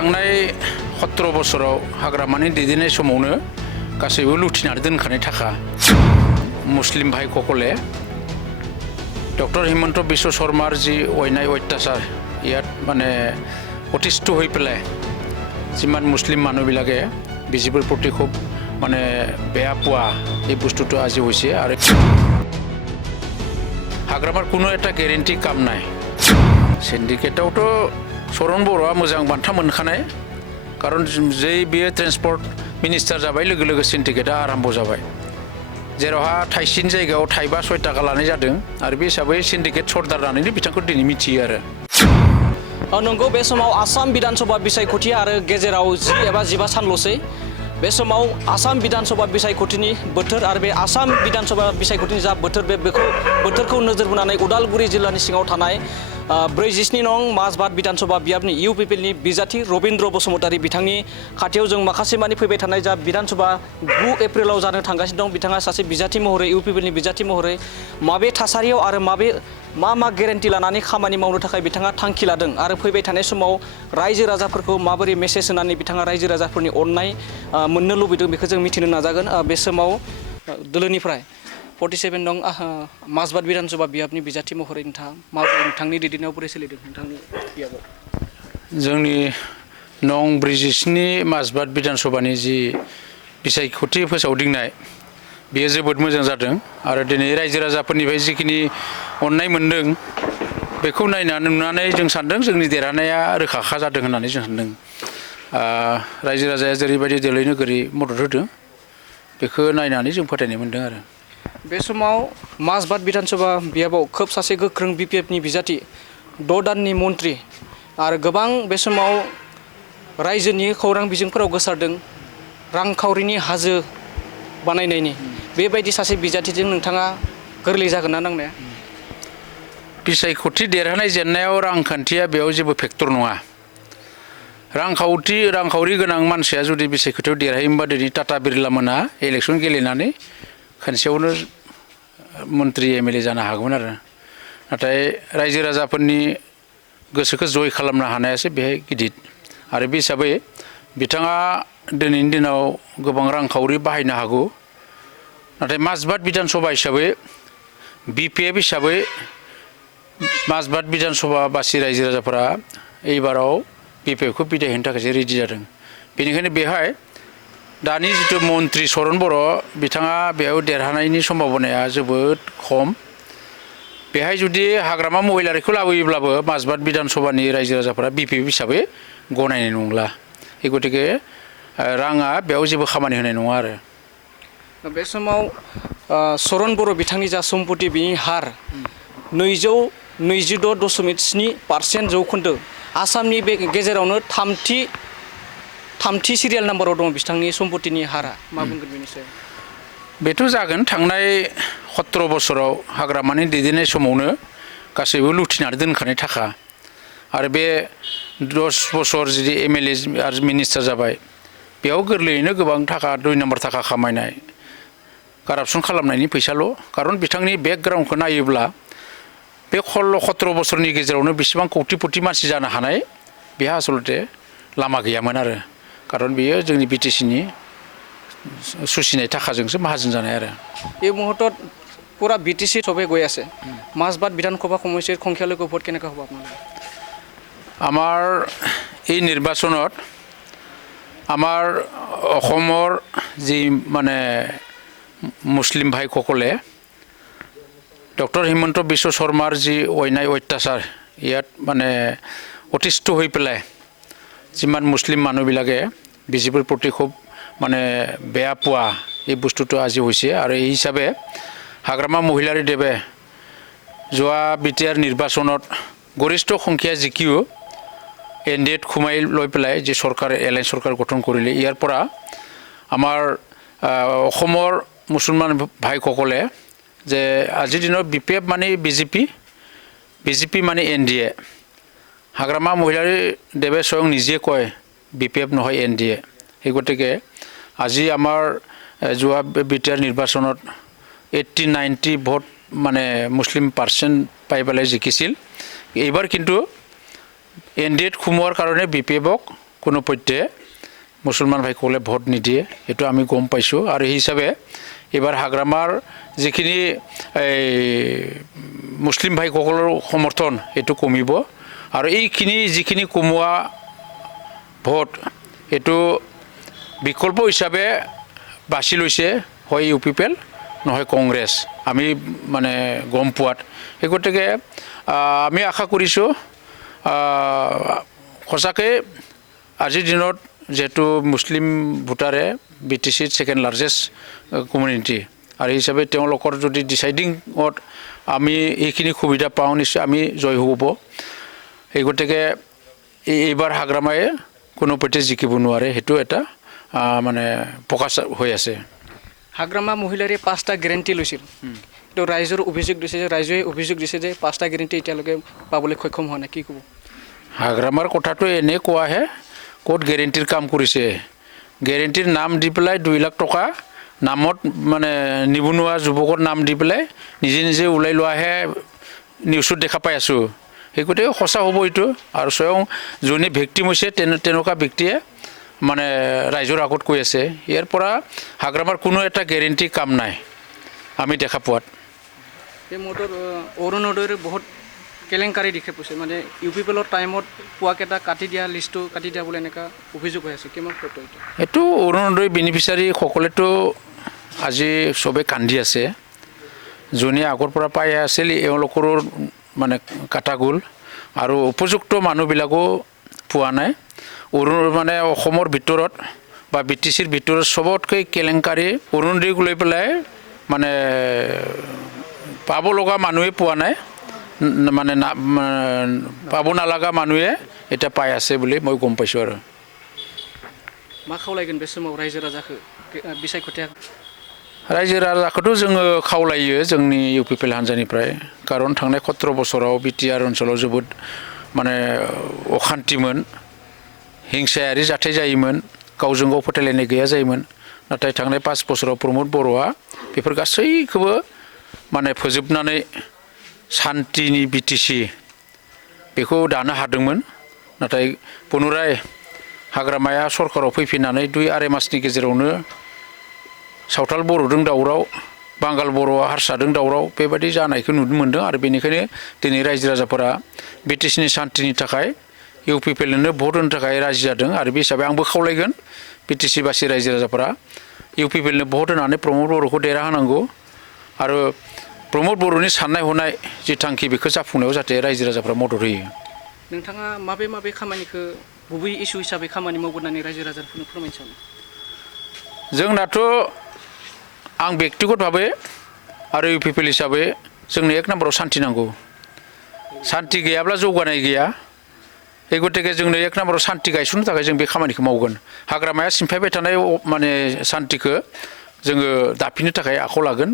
थांनाय 17 बोसोराव हाग्रामानि दैदेननाय समावनो गासैबो लुथिनानै दोनखानाय थाखा मुस्लिम भाई ककले डॉक्टर हिमंत विश्व शर्मार जी अन्याय अत्याचार ইয়াত মানে অতিষ্ঠ হৈ পেলাই যিমান মুছলিম মানুহবিলাকে বিজেপিৰ প্ৰতি খুব মানে বেয়া পোৱা এই বস্তুটো আজি হৈছে আৰু হাগ্ৰামাৰ কোনো এটা গ্যাৰেণ্টি কাম নাই সিন্ডিকেটটো চৰণ বৰুৱা मोजां बान्था मोनखानाय कारण जे बियो ट्रान्सपोर्ट मिनिस्टार जाबाय लोगो लोगो सिन्डिकेटआ आरम्भ जाबाय जेरावहा थाइसिन जायगायाव थाइबा 6 टाका लानाय जादों आरो बे हिसाबै सिन्डिकेट सरदार जानानै बिथांखौ दिनै मिथियो आरो नंगौ बे समाव आसाम विधानसभा बिसायख'थि आरो गेजेराव 10 एबा 15 सानल'सै बे समाव आसाम विधानसभा बिसायख'थिनि बोथोर आरो बे आसाम विधानसभा बिसायख'थिनि जा बोथोर बेखौ बोथोरखौ नोजोर बोनानै उदालगुरि जिल्लानि सिङाव थानाय 47 नं माजबाद विधानसभा बियाबनि इउपिपिएलनि बिजाथि रबीन्द्र बसुमतारी बिथांनि खाथियाव जों माखासे मानि फैबाय थानाय जा विधानसभा 9 एप्रिलाव जानो थांगासिनो दं बिथाङा सासे बिजाथि महरै इउपिपिएलनि बिजाथि महरै माबे थासारियाव आरो मा गेरेन्टि लानानै खामानि मावनो थाखाय बिथाङा थांखि लादों आरो फैबाय थानाय समाव रायजो राजाफोरखौ माबोरै मेसेज होनानै बिथाङा रायजो राजाफोरनि अननाय मोननो लुबैदों बेखौ जों मिथिनो नाजागोन बे समाव दोलोनिफ्राय 47 नं माजबाद विधानसभा बियाबनि बिजाथि महरै नोंथांनि दैदेननायाव बोरै सोलिदों नोंथांनि बियाबाव जोंनि नं 47 माजबाद विधानसभानि जि बिसायख'थि फोसावदिंनाय बेयो जोबोद मोजां जादों आरो दिनै रायजो राजाफोरनिफ्राय जिखिनि अननाय मोनदों बेखौ नुनानै जों सानदों जोंनि देरहानाया रोखाखा जादों होननानै जों सानदों रायजो राजाया जेरैबायदि दोलैनो गोरै मदद होदों बेखौ नायनानै जों फोथायनाय मोनदों आरो बे समाव माजबाद विधानसभा बियाबाव खोब सासे गोख्रों बिपिएफनि बिजाथि 6 दाननि मन्त्रि आरो गोबां बे समाव रायजोनि खौरां बिजोंफोराव गोसारदों रांखावरिनि हाजो बानायनायनि बेबायदि सासे बिजाथिजों नोंथाङा गोरलै जागोन ना नांनाया बिसायख'थि देरहानाय जेननायाव रांखान्थिया बेयाव जेबो फेक्टर नङा रांखावरि गोनां मानसिया जुदि बिसायख'थियाव देरहायोबा दिनै टाटा बिरला मोना इलेक्सन गेलेनानै खनसेयावनो मन्त्रि एमएलए जानो हागौमोन आरो नाथाय रायजो राजाफोरनि गोसोखौ जय खालामनो हानायासो बेहाय गिदिर आरो बे हिसाबै बिथाङा दिनैनि दिनाव गोबां रांखावरि बाहायनो हागौ नाथाय माजबाद विधानसभा हिसाबै बिपिएफ हिसाबै माजबाद विधानसभा बासि रायजो राजाफोरा एबाराव बिपिएफखौ बिदाय होनो थाखाय रेडि जादों बेनिखायनो बेहाय दानि जिथु मन्त्रि चरन बर' बिथाङा बेयाव देरहानायनि सम्भावनाया जोबोद खम बेहाय जुदि हाग्रामा महिलारिखौ लाबोयोब्लाबो माजबाद विधानसभानि रायजो राजाफोरा बिपिएफ हिसाबै गनायनाय नंला गतिके राङा बेयाव जेबो खामानि होनाय नङा आरो बे समाव चरन बर' बिथांनि जा सम्पति बिनि हार 226.7% जौखोन्दो आसामनि बे गेजेरावनो थामथि सिरियाल नाम्बाराव दङ बिथांनि सम्पतिनि हारा मा बुंगोन बेनि सायाव बेथ' जागोन थांनाय 17 बोसोराव हाग्रामानि दैदेननाय समावनो गासैबो लुथिनानै दोनखानाय थाखा आरो बे 10 बोसोर जुदि एमएलए आरो मिनिस्टार जाबाय बेयाव गोरलैयैनो गोबां थाखा 2 नाम्बार थाखा खामायनाय कारापसन खालामनायनि फैसाल' खारन बिथांनि बेकग्राउन्डखौ नायोब्ला बे 17 बोसोरनि गेजेरावनो बेसेबां कौटिपति मानसि जानो हानाय बेहा आसलते लामा गैयामोन आरो कारण बेयो जोंनि बिटिसिनि सुसिनाय थाखाजोंसो माहाजोन जानाय आरो এই মুহূৰ্তত পুরা বিটিসি সবে গৈ আছে মাজবাদ বিধানসভা সমষ্টিৰ সংখ্যালঘু ভোট কেনেকৈ হ'ব আপোনাৰ আমাৰ এই নিৰ্বাচনত আমাৰ অসমৰ যি মানে মুছলিম ভাই ককলে ডক্টৰ হিমন্ত বিশ্ব শৰ্মাৰ যি अन्याय अत्याचार ইয়াত মানে অতিষ্ঠ হৈ পেলাই যিমান মুছলিম মানুহবিলাকে বিজেপিৰ প্ৰতি খুব মানে বেয়া পোৱা এই বস্তুটো আজি হৈছে আৰু এই হিচাপে হাগ্ৰামা মহিলাৰী দেৱে যোৱা বিটিআৰ নিৰ্বাচনত গৰিষ্ঠ সংখ্যা জিকিও এনডিএত খুমাই লৈ পেলাই যে চৰকাৰ এলায়েন্স চৰকাৰ গঠন কৰিলে ইয়াৰ পৰা আমাৰ অসমৰ মুছলমান ভাইসকলে যে আজিৰ দিনত বিপিএফ মানে বিজেপি মানে এনডিএ হাগ্ৰামা মহিলাৰী দেৱে স্বয়ং নিজে কয় বিপিএফ নহয় এনডিএ সেই গতিকে আজি আমাৰ যোৱা বিটিআৰ নিৰ্বাচনত 80-90 ভোট মানে মুছলিম পাৰ্চেণ্ট পাই পেলাই জিকিছিল এইবাৰ কিন্তু এনডিএত খুমোৱাৰ কাৰণে বিপিএফক কোনো পধ্যে মুছলমান ভাইসকলে ভোট নিদিয়ে এইটো আমি গম পাইছোঁ আৰু সেই হিচাপে এইবাৰ হাগ্ৰামাৰ যিখিনি মুছলিম ভাইসকলৰ সমৰ্থন এইটো কমিব আৰু এইখিনি যিখিনি কমোৱা ভোট এইটো বিকল্প হিচাপে বাছি লৈছে হয় UPPL নহয় কংগ্ৰেছ আমি মানে গম পোৱাত এই গতিকে আমি আশা কৰিছোঁ সঁচাকৈ আজিৰ দিনত যেহেতু মুছলিম ভোটাৰে BTCত সেকেন্ড লাৰ্জেষ্ট কমিউনিটি আৰু এই হিচাপে তেওঁলোকৰ যদি ডিচাইডিঙত আমি এইখিনি সুবিধা পাওঁ নিশ্চয় আমি জয় হ'ব এই গতিকে এইবাৰ হাগ্ৰামায়ে কোনো পধ্যে জিকিব নোৱাৰে সেইটো এটা মানে প্ৰকাশ হৈ আছে হাগ্ৰামা মহিলাৰে 5টা গ্যাৰান্টি লৈছিল তো ৰাইজৰ অভিযোগ দিছে যে ৰাইজে অভিযোগ দিছে যে 5টা গ্যাৰান্টি এতিয়ালৈকে পাবলৈ সক্ষম হোৱা নাই কি ক'ব হাগ্ৰামাৰ কথাটো এনে কোৱাহে ক'ত গ্যাৰান্টিৰ কাম কৰিছে গ্যাৰান্টিৰ নাম দি পেলাই 2 লাখ টকা নামত মানে নিবনুৱা যুৱকৰ নাম দি পেলাই নিজে নিজে ওলাই লোৱাহে নিউজত দেখা পাই আছোঁ এই গতিকে সঁচা হ'ব এইটো আৰু স্বয়ং যোনে ভিক্টিম হৈছে তেনেকুৱা ব্যক্তিয়ে মানে ৰাইজৰ আগত কৈ আছে ইয়াৰ পৰা হাগ্ৰামাৰ কোনো এটা গ্যাৰান্টি কাম নাই আমি দেখা পোৱাত এই মোটৰ অৰুণোদয়ৰ বহুত কেলেংকাৰী দেখে পছে মানে UPPLৰ টাইমত পোৱাকেইটা কাটি দিয়া লিষ্টটো কাটি দিয়া বুলি এনেকুৱা অভিযোগ হৈ আছে কিমান সত্য এইটো অৰুণোদয় বেনিফিচিয়াৰী সকলেতো আজি চবে কান্দি আছে যোনে আগৰ পৰা পাই আছিল এওঁলোকৰ মানে কাটা গ'ল আৰু উপযুক্ত মানুহবিলাকো পোৱা নাই মানে অসমৰ ভিতৰত বা BTCৰ ভিতৰত সবতকৈ কেলেংকাৰী অৰুণোদয়ক লৈ পেলাই মানে পাব লগা মানুহে পোৱা নাই মানে পাব নালাগা মানুহে এটা পাই আছে বুলি মই গম পাইছোঁ আৰু मा खावलायगोन बे समाव रायजो राजाखौ बिसायख'थिया रायजो राजाखौथ' जोङो खावलायो जोंनि UPPL हान्जानिफ्राय खारन थांनाय 17 बोसोराव BTR ओनसोलाव जोबोद माने अखान्तिमोन हिंसायारि जाथाय जायोमोन गावजों गाव फोथायलायनाय गैया जायोमोन नाथाय थांनाय 5 बोसोराव प्रमद बर'आ बेफोर गासैखौबो माने फोजोबनानै शान्तिनि BTC बेखौ दानो हादोंमोन नाथाय पुनराय हाग्रामाया सरकाराव फैफिननानै 2-2.5 मासनि गेजेरावनो सावथाल बर'दों दावराव बांगाल बर'आ हारसादों दावराव बेबायदि जानायखौ नुनो मोनदों आरो बेनिखायनो दिनै रायजो राजाफोरा BTCनि शान्तिनि थाखाय UPPLनो भट होनो थाखाय राजि जादों आरो बे हिसाबै आंबो खावलायगोन BTC बासि रायजो राजाफोरा UPPLनो भट होनानै प्रमद बर'खौ देरहाहोनांगौ आरो प्रमद बर'नि साननाय हनाय जि थांखि बेखौ जाफुंनायाव जाहाथे रायजो राजाफोरा मदद होयो नोंथाङा माबे खामानिखौ गुबै इस्यु हिसाबै खामानि मावगोन होननानै रायजो राजाफोरनो फोरमायनो सानो जोंनाथ' आं व्यक्तिगत भाबै आरो UPPL हिसाबै जोंनो 1 नाम्बाराव शान्ति नांगौ शान्ति गैयाब्ला जौगानाय गैया এই गतिके जोंनो 1 नाम्बाराव शान्ति गायसननो थाखाय जों बे खामानिखौ मावगोन हाग्रामाया सिमफायबाय थानाय माने शान्तिखौ जोङो दाफिननो थाखाय आखायाव लागोन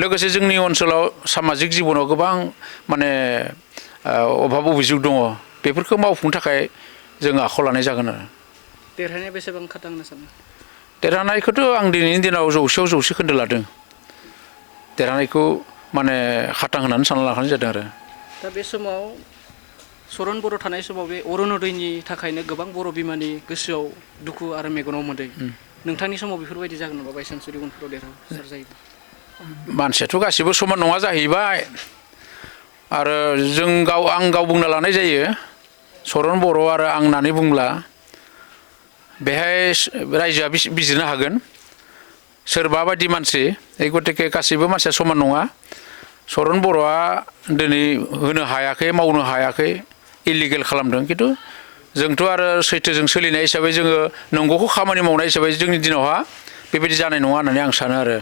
लोगोसे जोंनि ओनसोलाव सामाजिक जिबनाव गोबां माने अभाब अभियोग दङ बेफोरखौ मावफुंनो थाखाय जों आखायाव लानाय जागोन आरो देरहानाया बेसेबां खातांनो सानो देरहानायखौथ' आं दिनैनि दिनाव 100आव 100 खोन्दो लादों देरहानायखौ माने खातां होननानै सानना लाखानाय जादों आरो दा बे समाव सरन बर' थानाय समाव बे अरुणोदयनि थाखायनो गोबां बर' बिमानि गोसोआव दुखु आरो मेगनाव मोदै नोंथांनि समाव बेफोरबायदि जागोन नामा बायसान्स उनफोराव देरहासार जायोबा मानसियाथ' गासिबो समान नङा जाहैबाय आरो आं गाव बुंना लानाय जायो सरन बर' आरो आं होननानै बुंब्ला बेहाय रायजोआ बिजिरनो हागोन सोरबा बायदि मानसि এই गतिके गासिबो मानसिया समान नङा सरन बर'आ दिनै होनो हायाखै मावनो हायाखै इलिगेल खालामदों खिन्थु जोंथ' आरो सैथोजों सोलिनाय हिसाबै जोङो नंगौखौ खामानि मावनाय हिसाबै जोंनि दिनावहा बेबायदि जानाय नङा होननानै आं सानो आरो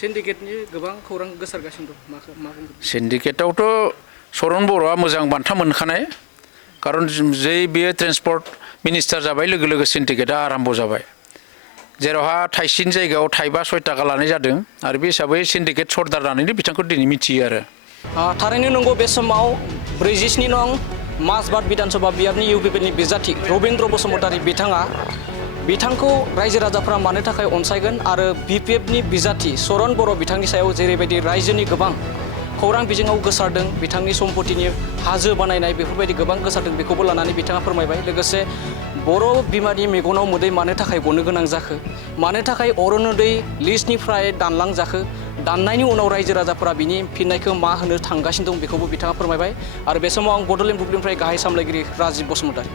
सिन्डिकेटनि गोबां खौरां गोसारगासिनो दं मा बुंगोन सिन्डिकेटआवथ' सरन बर'आ मोजां बान्था मोनखानाय खारन जै बेयो ट्रेन्सपर्ट मिनिस्टार जाबाय लोगो लोगो सिन्डिकेटआ आराम्भ जाबाय जेरावहा थाइसेनि जायगायाव 5-6 टाका लानाय जादों आरो बे हिसाबै सिन्डिकेट सरदार जानानैनो बिथांखौ दिनै मिथियो आरो थारैनो नंगौ बे समाव 47 नं माजबाट विधानसभा बियाबनि UPPLनि बिजाथि रबीन्द्र बसुमतारी बिथांखौ रायजो राजाफ्रा मानो थाखाय अनसायगोन आरो BPFनि बिजाथि सरन बर' बिथांनि सायाव जेरैबायदि रायजोनि गोबां खौरां बिजोङाव गोसारदों बिथांनि सम्पतिनि हाजो बानायनाय बेफोरबायदि गोबां गोसारदों बेखौबो लानानै बिथाङा फोरमायबाय लोगोसे बर' बिमानि मेगनाव मोदै मानो थाखाय गनो गोनां जाखो, मानो थाखाय अरुणोदय लिस्टनिफ्राय दानलांजाखो, दाननायनि उनाव रायजो राजाफोरा बिनि फिननायखौ मा होनो थांगासिनो दं बेखौबो बिथाङा फोरमायबाय। आरो बे समाव आं बड'लेण्ड बुब्लिनिफ्राय गाहाय सामलायगिरि राजिब बसुमतारी।